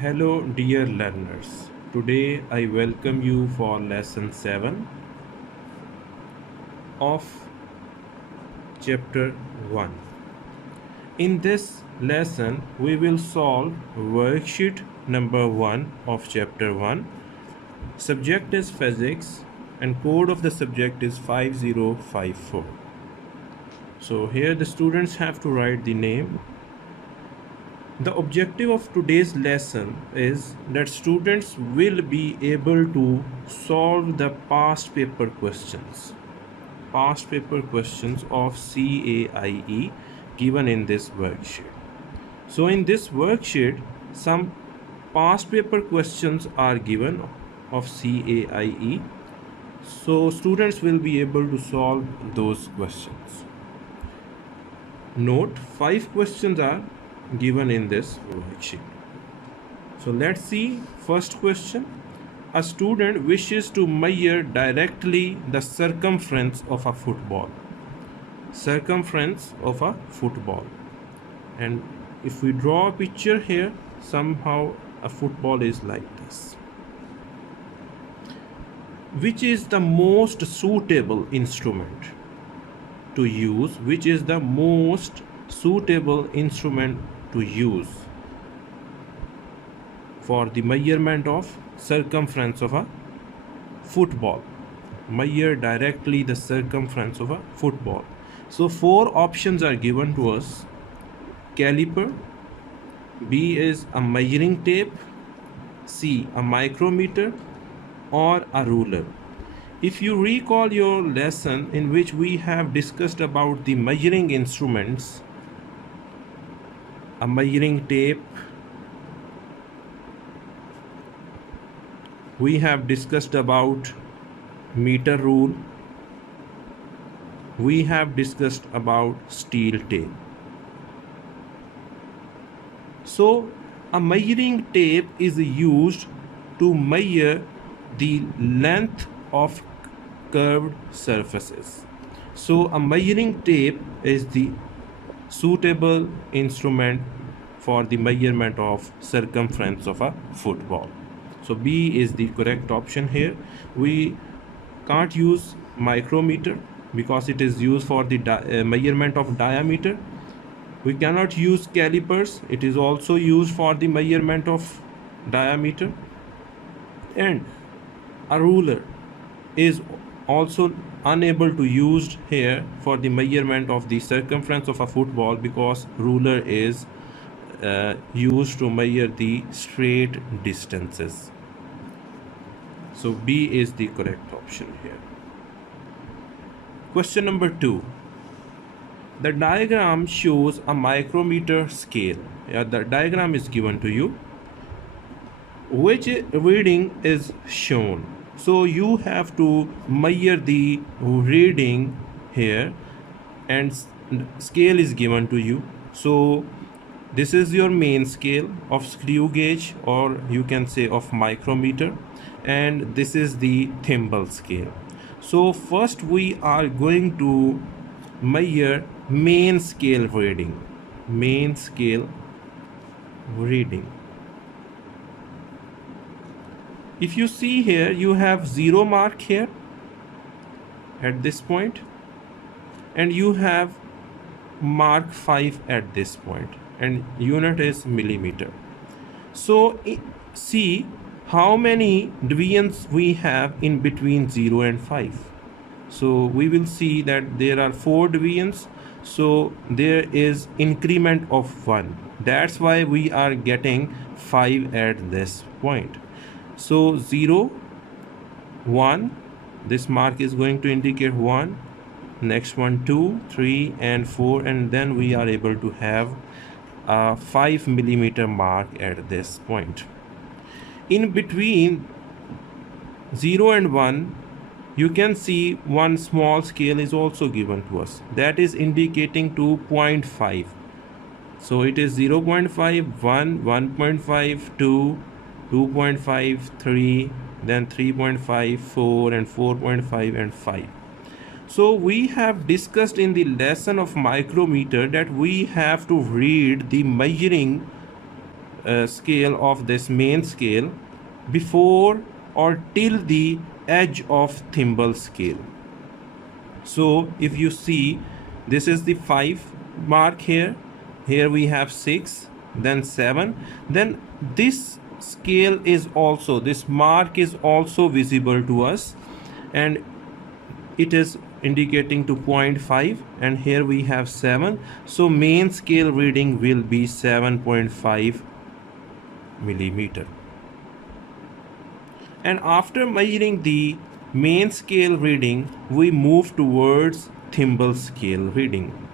Hello dear learners, today I welcome you for lesson 7 of chapter 1. In this lesson we will solve worksheet number 1 of chapter 1. Subject is physics and code of the subject is 5054. So here the students have to write the name. The objective of today's lesson is that students will be able to solve the past paper questions of CAIE given in this worksheet. So in this worksheet, some past paper questions are given of CAIE. So students will be able to solve those questions. Note, 5 questions are given in this worksheet. So let's see first question. A student wishes to measure directly the circumference of a football. And if we draw a picture here, somehow a football is like this. Which is the most suitable instrument to use? To use for the measurement of circumference of a football. Measure directly the circumference of a football. So 4 options are given to us. Caliper, B is a measuring tape, C a micrometer, or a ruler. If you recall your lesson in which we have discussed about the measuring instruments, a measuring tape, we have discussed about meter rule, we have discussed about steel tape. So a measuring tape is used to measure the length of curved surfaces. So a measuring tape is the suitable instrument for the measurement of circumference of a football. So B is the correct option here. We can't use micrometer because it is used for the measurement of diameter. We cannot use calipers, it is also used for the measurement of diameter. And a ruler is also unable to use here for the measurement of the circumference of a football because ruler is used to measure the straight distances. So B is the correct option here. Question number 2. The diagram shows a micrometer scale. The diagram is given to you. Which reading is shown? So you have to measure the reading here, and scale is given to you. So this is your main scale of screw gauge, or you can say of micrometer, and this is the thimble scale. So first we are going to measure main scale reading. If you see here, you have 0 mark here at this point, and you have mark 5 at this point, and unit is millimeter. So see how many divisions we have in between 0 and 5. So we will see that there are 4 divisions. So there is increment of 1. That's why we are getting 5 at this point. So 0, 1, this mark is going to indicate 1, next one 2, 3 and 4, and then we are able to have a 5 millimeter mark at this point. In between 0 and 1, you can see one small scale is also given to us, that is indicating 2.5. So it is 0.5, 1, 1.5, 2, 2.5, 3, then 3.5, 4 and 4.5 and 5. So we have discussed in the lesson of micrometer that we have to read the measuring scale of this main scale before or till the edge of thimble scale. So if you see, this is the 5 mark here, here we have 6, then 7, then this scale is also, this mark is also visible to us, and it is indicating to 0.5, and here we have 7, so main scale reading will be 7.5 millimeter. And after measuring the main scale reading, we move towards thimble scale reading.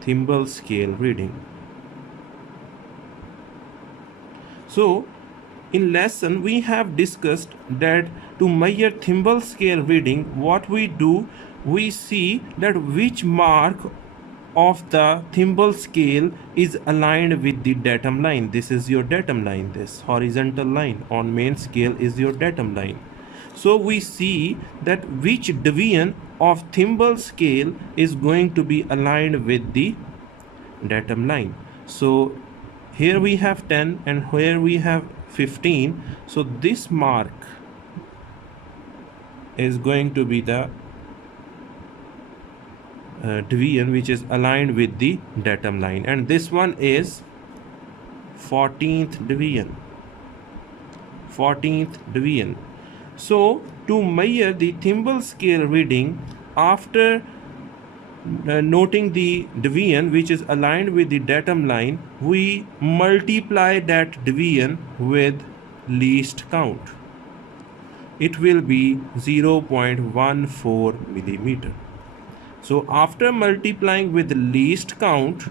Thimble scale reading. So in lesson we have discussed that to measure thimble scale reading, what we do, we see that which mark of the thimble scale is aligned with the datum line. This is your datum line, this horizontal line on main scale is your datum line. So we see that which division of thimble scale is going to be aligned with the datum line. So here we have 10 and here we have 15, so this mark is going to be the division which is aligned with the datum line, and this one is 14th division. 14th division. So to measure the thimble scale reading, after noting the division which is aligned with the datum line, we multiply that division with least count. It will be 0.14 millimeter. So after multiplying with the least count,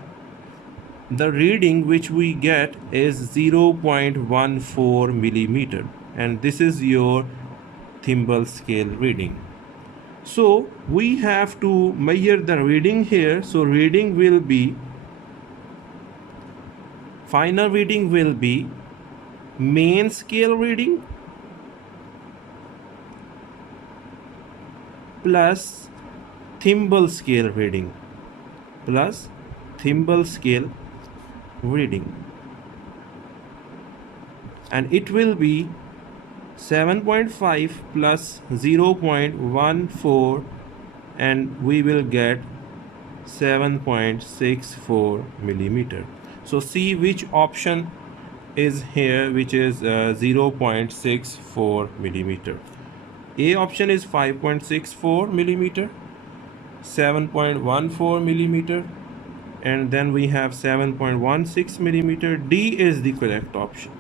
the reading which we get is 0.14 millimeter, and this is your thimble scale reading. So we have to measure the reading here. So reading will be, final reading will be main scale reading plus thimble scale reading plus thimble scale reading, and it will be 7.5 plus 0.14, and we will get 7.64 millimeter. So see which option is here, which is 0.64 millimeter. A option is 5.64 millimeter, 7.14 millimeter, and then we have 7.16 millimeter. D is the correct option.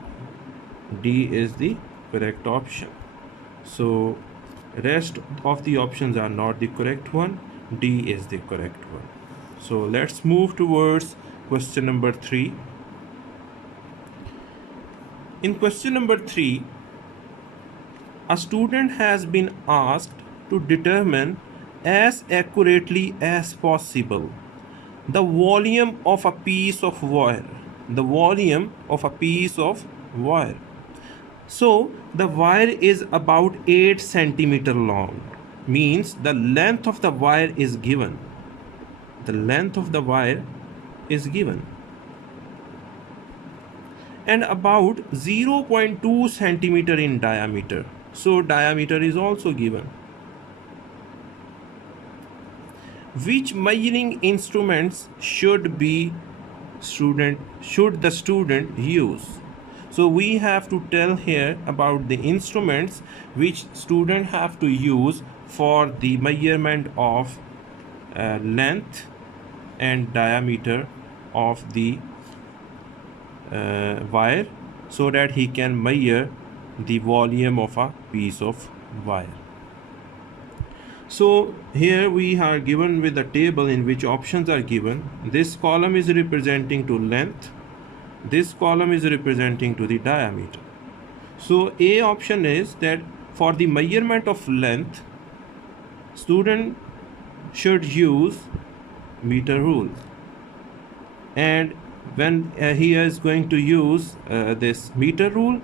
D is the correct option. So rest of the options are not the correct one. D is the correct one. So let's move towards question number 3. In question number 3, a student has been asked to determine as accurately as possible the volume of a piece of wire. The volume of a piece of wire. So the wire is about 8 centimeter long, means the length of the wire is given. The length of the wire is given. And about 0.2 centimeter in diameter. So diameter is also given. Which measuring instruments should the student use? So we have to tell here about the instruments which student have to use for the measurement of length and diameter of the wire, so that he can measure the volume of a piece of wire. So here we are given with a table in which options are given. This column is representing to length, this column is representing to the diameter. So A option is that for the measurement of length, student should use meter rule, and when he is going to use this meter rule,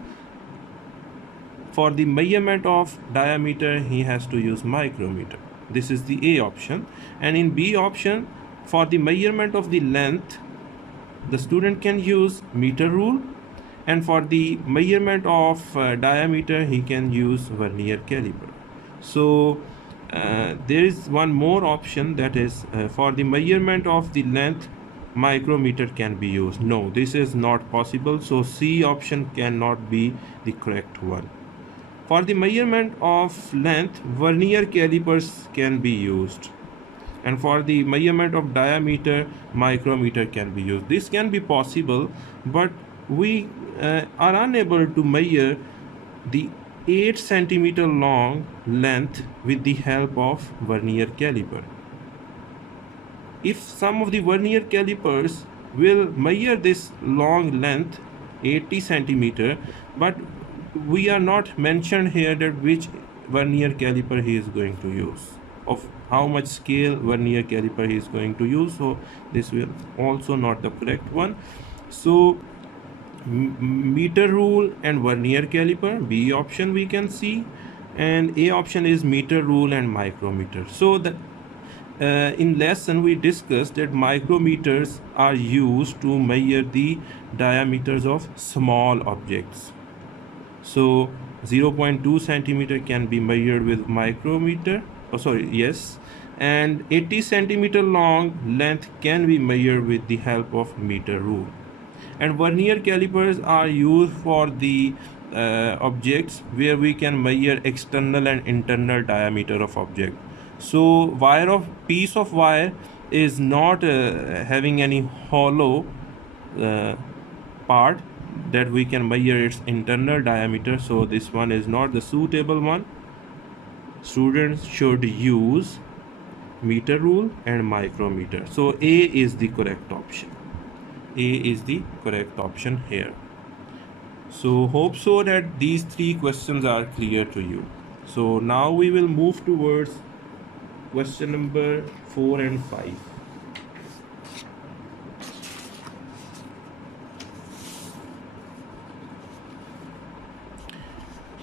for the measurement of diameter he has to use micrometer. This is the A option. And in B option, for the measurement of the length, the student can use meter rule, and for the measurement of diameter he can use vernier caliper. So there is one more option, that is for the measurement of the length micrometer can be used. No, this is not possible, so C option cannot be the correct one. For the measurement of length, vernier calipers can be used, and for the measurement of diameter, micrometer can be used. This can be possible, but we are unable to measure the 8 centimeter long length with the help of vernier caliper. If some of the vernier calipers will measure this long length 80 centimeter, but we are not mentioned here that which vernier caliper he is going to use, of how much scale vernier caliper he is going to use, so this will also not the correct one. So meter rule and vernier caliper, B option we can see, and A option is meter rule and micrometer. So the in lesson we discussed that micrometers are used to measure the diameters of small objects. So 0.2 centimeter can be measured with micrometer, and 80 centimeter long length can be measured with the help of meter rule. And vernier calipers are used for the objects where we can measure external and internal diameter of object. So piece of wire is not having any hollow part that we can measure its internal diameter, so this one is not the suitable one. Students should use meter rule and micrometer. So A is the correct option. A is the correct option here. So hope so that these 3 questions are clear to you. So now we will move towards question number 4 and 5.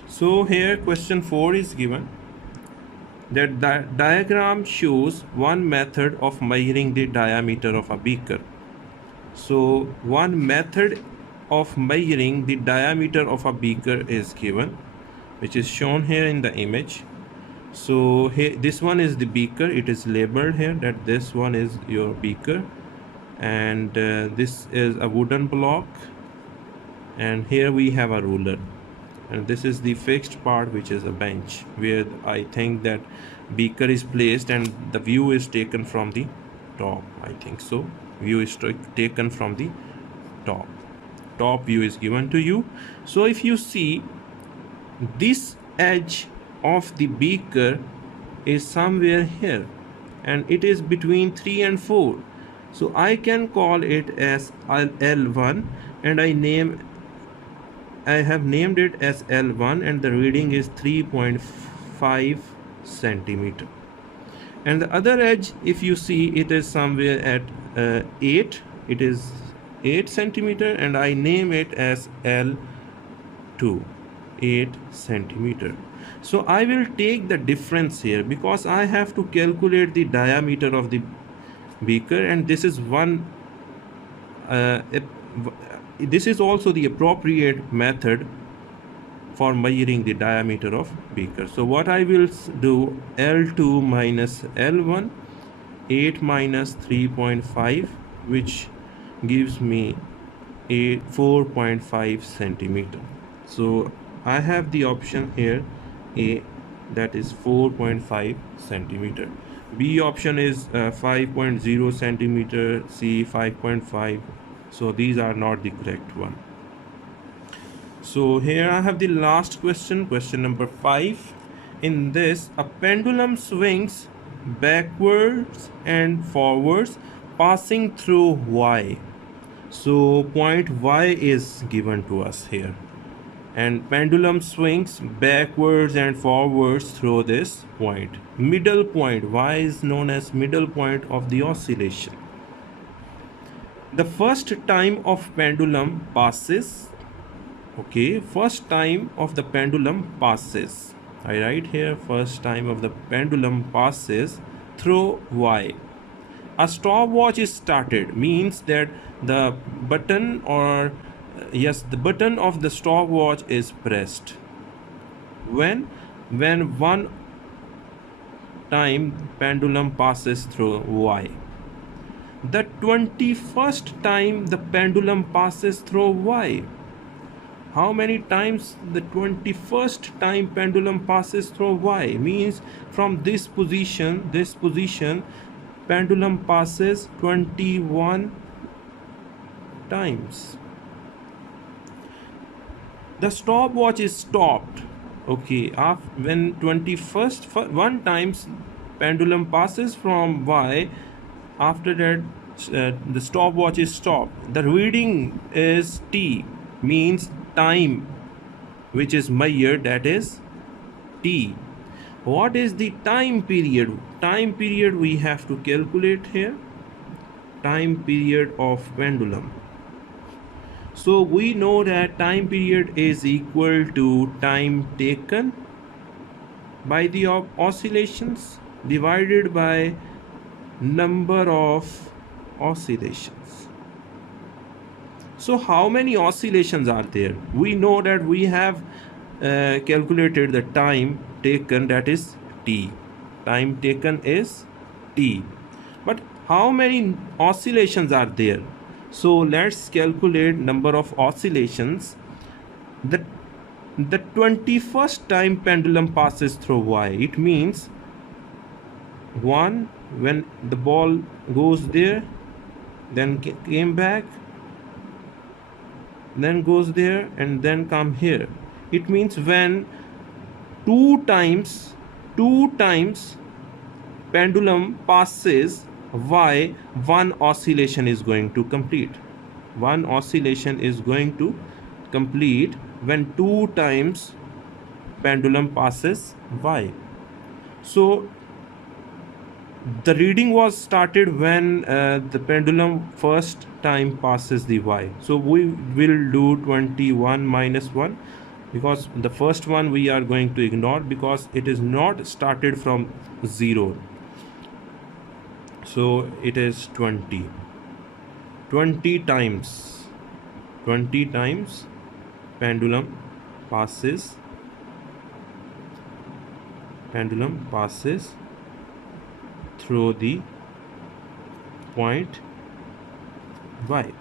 So here question 4 is given that the diagram shows one method of measuring the diameter of a beaker. So one method of measuring the diameter of a beaker is given, which is shown here in the image. So here, this one is the beaker. It is labeled here that this one is your beaker, and this is a wooden block, and here we have a ruler, and this is the fixed part, which is a bench where I think that beaker is placed, and the view is taken from the top. I think so. View is taken from the top view is given to you. So if you see, this edge of the beaker is somewhere here, and it is between 3 and 4. So I can call it as L1, and I have named it as L1, and the reading is 3.5 centimeter. And the other edge, if you see, it is somewhere at 8. It is 8 centimeter, and I name it as L2, 8 centimeter. So I will take the difference here because I have to calculate the diameter of the beaker, and this is one this is also the appropriate method for measuring the diameter of beaker. So what I will do, L2 minus L1, 8 minus 3.5, which gives me a 4.5 centimeter. So I have the option here A, that is 4.5 centimeter. B option is 5.0 centimeter, C 5.5. So these are not the correct one. So here I have the last question, question number 5. In this, a pendulum swings backwards and forwards passing through Y. So point Y is given to us here, and pendulum swings backwards and forwards through this point. Middle point, Y is known as middle point of the oscillation. The first time of pendulum passes, okay, first time of the pendulum passes, I write here first time of the pendulum passes through Y, a stopwatch is started means that the button or yes, the button of the stopwatch is pressed when one time pendulum passes through y. The 21st time the pendulum passes through y. How many times the 21st time pendulum passes through y means from this position pendulum passes 21 times. The stopwatch is stopped. Okay, when 21st one times pendulum passes from y, after that the stopwatch is stopped. The reading is t, means time which is measured, that is t. What is the time period? Time period we have to calculate here. Time period of pendulum. So we know that time period is equal to time taken by the oscillations divided by number of oscillations. So how many oscillations are there? We know that we have calculated the time taken, that is t. Time taken is t. But how many oscillations are there? So let's calculate number of oscillations. The 21st time pendulum passes through y, it means 1 when the ball goes there, then came back, then goes there, and then come here. It means when two times pendulum passes y, one oscillation is going to complete. One oscillation is going to complete when 2 times pendulum passes y. So the reading was started when the pendulum first time passes the y. So we will do 21 minus 1, because the first one we are going to ignore because it is not started from 0. So it is 20 times pendulum passes through the point y.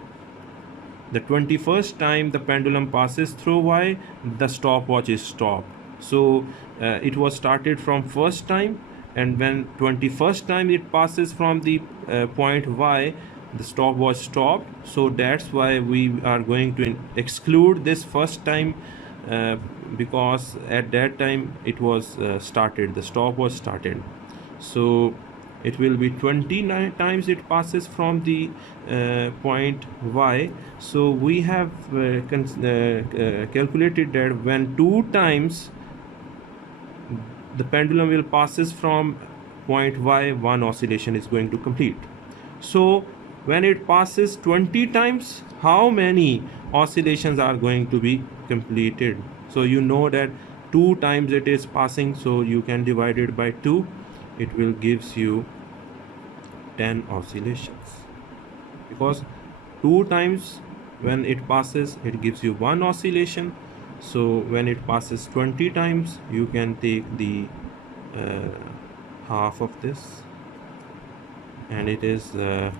The 21st time the pendulum passes through y, the stopwatch is stopped. So it was started from first time, and when 21st time it passes from the point y, the stopwatch stopped. So that's why we are going to exclude this first time, because at that time it was started, the stopwatch started. So it will be 29 times it passes from the point y. So we have calculated that when 2 times the pendulum will passes from point y, one oscillation is going to complete. So when it passes 20 times, how many oscillations are going to be completed? So you know that 2 times it is passing, so you can divide it by 2. It will gives you 10 oscillations, because 2 times when it passes it gives you 1 oscillation. So when it passes 20 times, you can take the half of this, and it is 10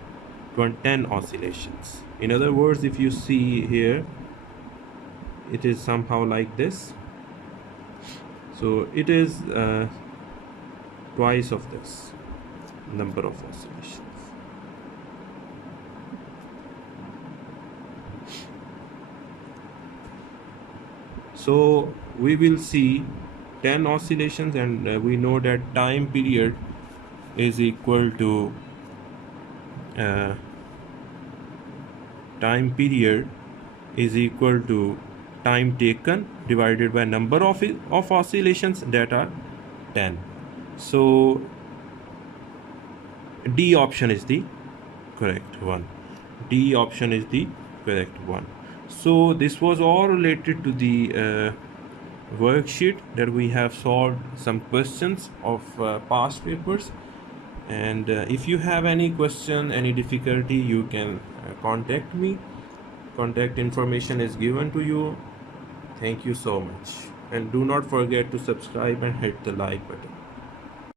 oscillations. In other words, if you see here, it is somehow like this. So it is twice of this number of oscillations. So we will see 10 oscillations, and we know that time period is equal to time taken divided by number of oscillations, that are 10. So D option is the correct one. D option is the correct one. So this was all related to the worksheet that we have solved some questions of past papers, And if you have any question, any difficulty, you can contact me. Contact information is given to you. Thank you so much, and do not forget to subscribe and hit the like button.